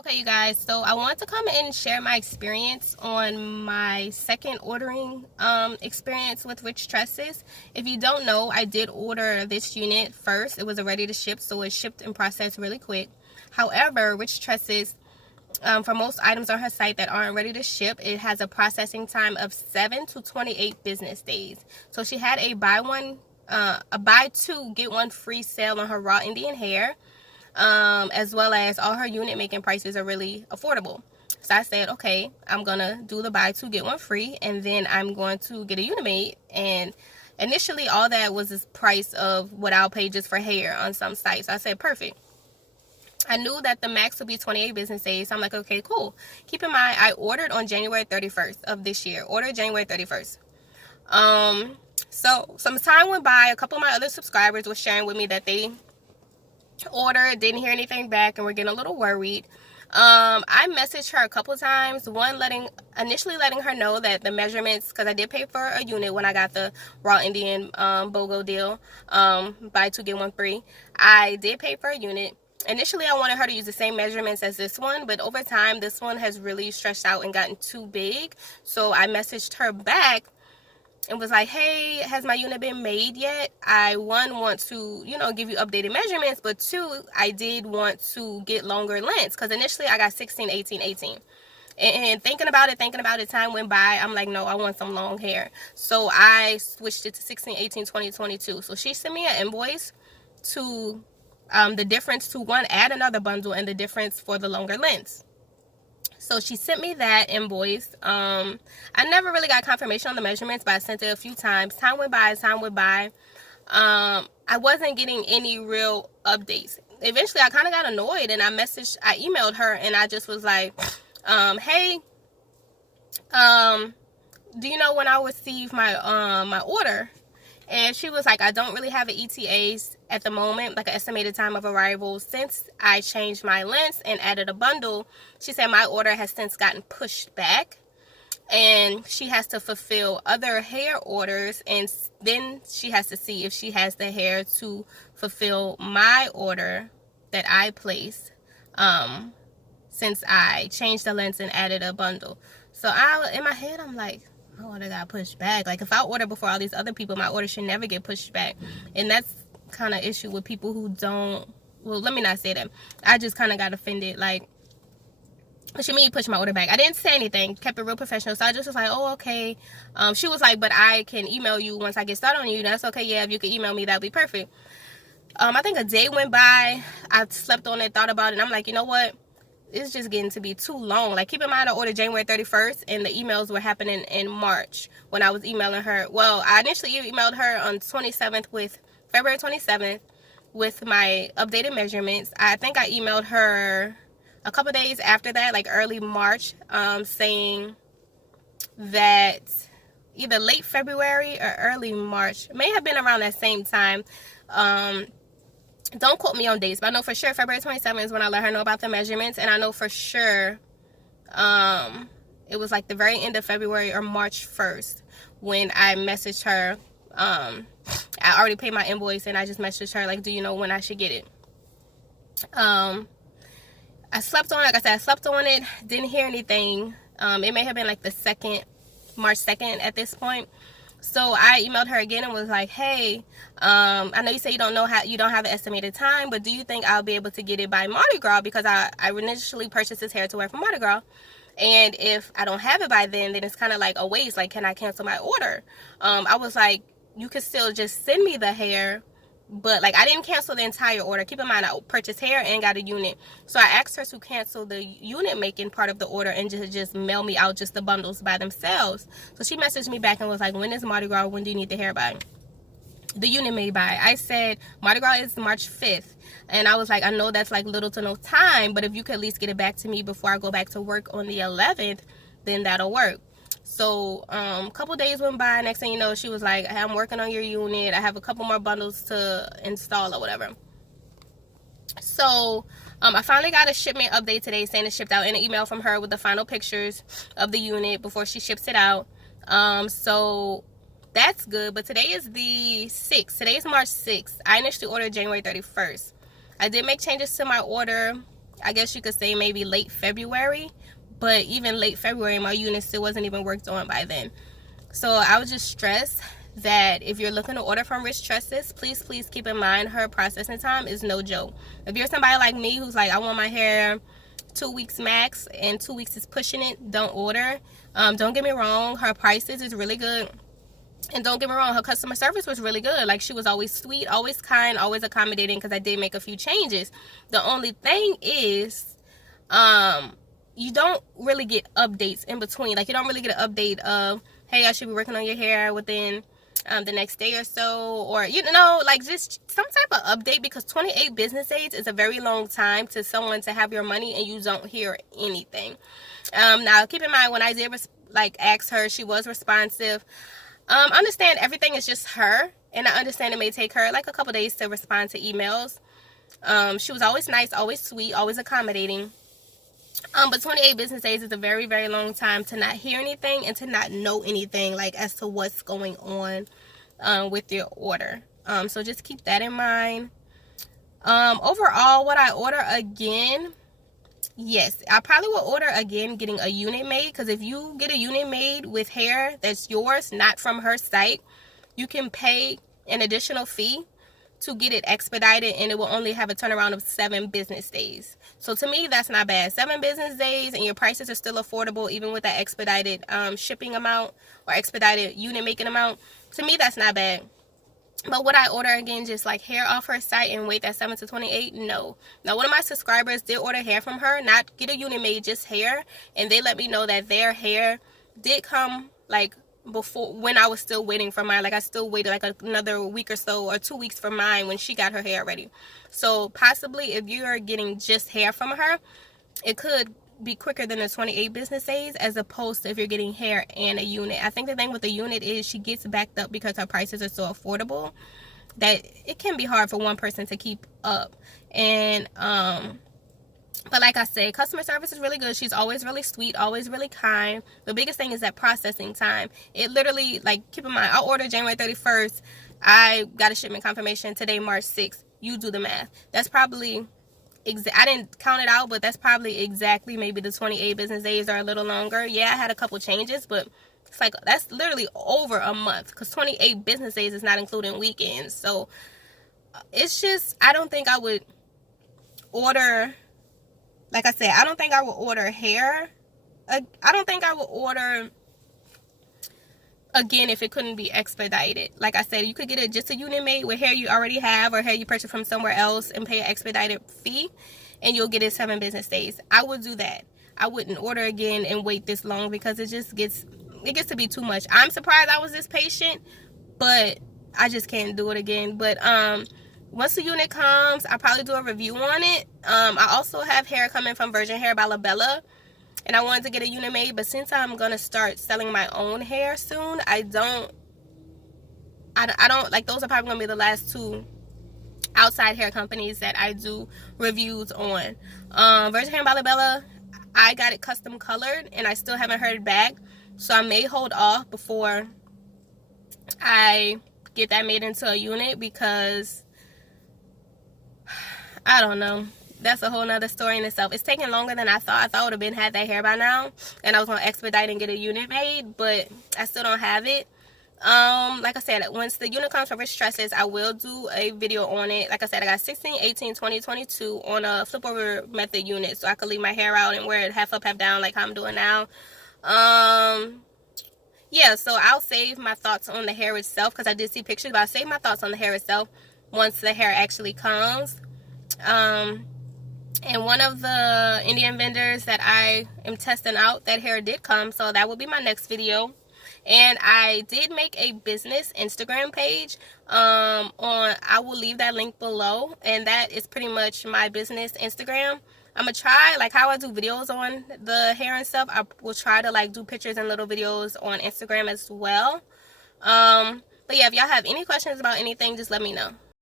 Okay, you guys, so I want to come and share my experience on my second ordering experience with Rich Tresses. If you don't know, I did order this unit first. It was a ready to ship, so it shipped and processed really quick. However, Rich Tresses, for most items on her site that aren't ready to ship, it has a processing time of 7 to 28 business days. So she had a buy two get one free sale on her raw Indian hair. As well as all her unit making prices are really affordable. So I said, okay, I'm gonna do the buy two get one free, and then I'm going to get a unit made. And initially all that was this price of what I'll pay just for hair on some sites. So I said, perfect. I knew that the max would be 28 business days. So I'm like, okay, cool. Keep in mind, I ordered on January 31st of this year. Ordered January 31st. So some time went by. A couple of my other subscribers were sharing with me that they order, didn't hear anything back, and we're getting a little worried. I messaged her a couple times, one initially letting her know that the measurements, because I did pay for a unit when I got the raw Indian BOGO deal, buy two get one free. I did pay for a unit. Initially I wanted her to use the same measurements as this one, but over time this one has really stretched out and gotten too big. So I messaged her back and was like, hey, has my unit been made yet? I, one, want to, give you updated measurements, but two, I did want to get longer lengths, because initially I got 16, 18, 18. And thinking about it, time went by. I'm like, no, I want some long hair. So I switched it to 16, 18, 20, 22. So she sent me an invoice to the difference to one, add another bundle, and the difference for the longer lengths. So she sent me that invoice. I never really got confirmation on the measurements, but I sent it a few times. Time went by. I wasn't getting any real updates. Eventually, I kind of got annoyed, and I emailed her, and I just was like, hey, do you know when I receive my order? And she was like, I don't really have an ETAs at the moment, like an estimated time of arrival. Since I changed my lengths and added a bundle, she said my order has since gotten pushed back. And she has to fulfill other hair orders. And then she has to see if she has the hair to fulfill my order that I placed since I changed the lengths and added a bundle. So in my head, I'm like, my order got pushed back. Like, if I order before all these other people, my order should never get pushed back. And that's kind of issue with people who don't, well, let me not say that. I just kind of got offended. Like, what you mean push my order back? I didn't say anything, kept it real professional. So I just was like, oh, okay. She was like, but I can email you once I get started on you. That's okay. Yeah, if you can email me, that'd be perfect. I think a day went by. I slept on it, thought about it, and I'm like, you know what? It's just getting to be too long. Like, keep in mind, I ordered January 31st, and the emails were happening in March when I was emailing her. Well, I initially emailed her on February 27th with my updated measurements. I think I emailed her a couple days after that, like early March, saying that either late February or early March, may have been around that same time. Don't quote me on dates, but I know for sure February 27th is when I let her know about the measurements. And I know for sure it was like the very end of February or March 1st when I messaged her. I already paid my invoice, and I just messaged her, like, do you know when I should get it? I slept on it. Like I said, I slept on it. Didn't hear anything. It may have been like the March 2nd at this point. So I emailed her again and was like, hey, I know you say you don't have an estimated time, but do you think I'll be able to get it by Mardi Gras? Because I initially purchased this hair to wear for Mardi Gras. And if I don't have it by then it's kind of like a waste. Like, can I cancel my order? I was like, you could still just send me the hair. But, like, I didn't cancel the entire order. Keep in mind, I purchased hair and got a unit. So I asked her to cancel the unit making part of the order and just mail me out just the bundles by themselves. So she messaged me back and was like, when is Mardi Gras? When do you need the hair by? The unit made by? I said, Mardi Gras is March 5th. And I was like, I know that's, like, little to no time. But if you could at least get it back to me before I go back to work on the 11th, then that'll work. So a couple days went by. Next thing you know, she was like, hey, I'm working on your unit. I have a couple more bundles to install or whatever. So I finally got a shipment update today saying it shipped out, in an email from her with the final pictures of the unit before she ships it out. So that's good. But today is the 6th. Today is March 6th. I initially ordered January 31st. I did make changes to my order I guess you could say maybe late February. But even late February, my unit still wasn't even worked on by then. So I would just stress that if you're looking to order from Rich Tresses, please keep in mind her processing time is no joke. If you're somebody like me who's like, I want my hair 2 weeks max and 2 weeks is pushing it, don't order. Don't get me wrong, her prices is really good. And don't get me wrong, her customer service was really good. Like, she was always sweet, always kind, always accommodating, because I did make a few changes. The only thing is, you don't really get updates in between. Like, you don't really get an update of, hey, I should be working on your hair within the next day or so, or, you know, like, just some type of update, because 28 business days is a very long time to someone to have your money and you don't hear anything. Now, keep in mind, when I did ask her, she was responsive. Understand everything is just her, and I understand it may take her like a couple days to respond to emails. She was always nice, always sweet, always accommodating. But 28 business days is a very, very long time to not hear anything and to not know anything, like, as to what's going on with your order. So just keep that in mind. Overall, would I order again? Yes, I probably will order again getting a unit made, because if you get a unit made with hair that's yours, not from her site, you can pay an additional fee to get it expedited, and it will only have a turnaround of 7 business days. So to me, that's not bad. 7 business days, and your prices are still affordable, even with that expedited shipping amount or expedited unit making amount. To me, that's not bad. But would I order again just like hair off her site and wait that 7 to 28? No. Now, one of my subscribers did order hair from her, not get a unit made, just hair, and they let me know that their hair did come like before, when I was still waiting for mine. Like, I still waited like another week or so, or 2 weeks for mine when she got her hair ready. So possibly if you are getting just hair from her, it could be quicker than the 28 business days, as opposed to if you're getting hair and a unit. I think the thing with the unit is she gets backed up because her prices are so affordable that it can be hard for one person to keep up. And but like I said, customer service is really good. She's always really sweet, always really kind. The biggest thing is that processing time. It literally, like, keep in mind, I ordered January 31st. I got a shipment confirmation today, March 6th. You do the math. That's probably, I didn't count it out, but that's probably exactly maybe the 28 business days or a little longer. Yeah, I had a couple changes, but it's like, that's literally over a month, because 28 business days is not including weekends. So it's just, I don't think I would order, like I said, I don't think I would order hair. I don't think I would order again if it couldn't be expedited. Like I said, you could get just a unit made with hair you already have, or hair you purchase from somewhere else, and pay an expedited fee, and you'll get it 7 business days. I would do that. I wouldn't order again and wait this long, because it just gets to be too much. I'm surprised I was this patient, but I just can't do it again. But once the unit comes, I'll probably do a review on it. I also have hair coming from Virgin Hair by La Bella, and I wanted to get a unit made, but since I'm gonna start selling my own hair soon, I don't like, those are probably gonna be the last 2 outside hair companies that I do reviews on. Virgin Hair by La Bella, I got it custom colored, and I still haven't heard back, so I may hold off before I get that made into a unit, because I don't know. That's a whole nother story in itself. It's taking longer than I thought. I thought I would have had that hair by now, and I was going to expedite and get a unit made, but I still don't have it. Like I said, once the unit comes from Rich Tresses, I will do a video on it. Like I said, I got 16, 18, 20, 22 on a flip over method unit, so I could leave my hair out and wear it half up, half down, like how I'm doing now. Yeah, so I'll save my thoughts on the hair itself, because I did see pictures, but I'll save my thoughts on the hair itself once the hair actually comes. And one of the Indian vendors that I am testing out, that hair did come, so that will be my next video. And I did make a business Instagram page. I will leave that link below, and that is pretty much my business Instagram. I'm gonna try, like how I do videos on the hair and stuff, I will try to like do pictures and little videos on Instagram as well. But yeah, if y'all have any questions about anything, just let me know.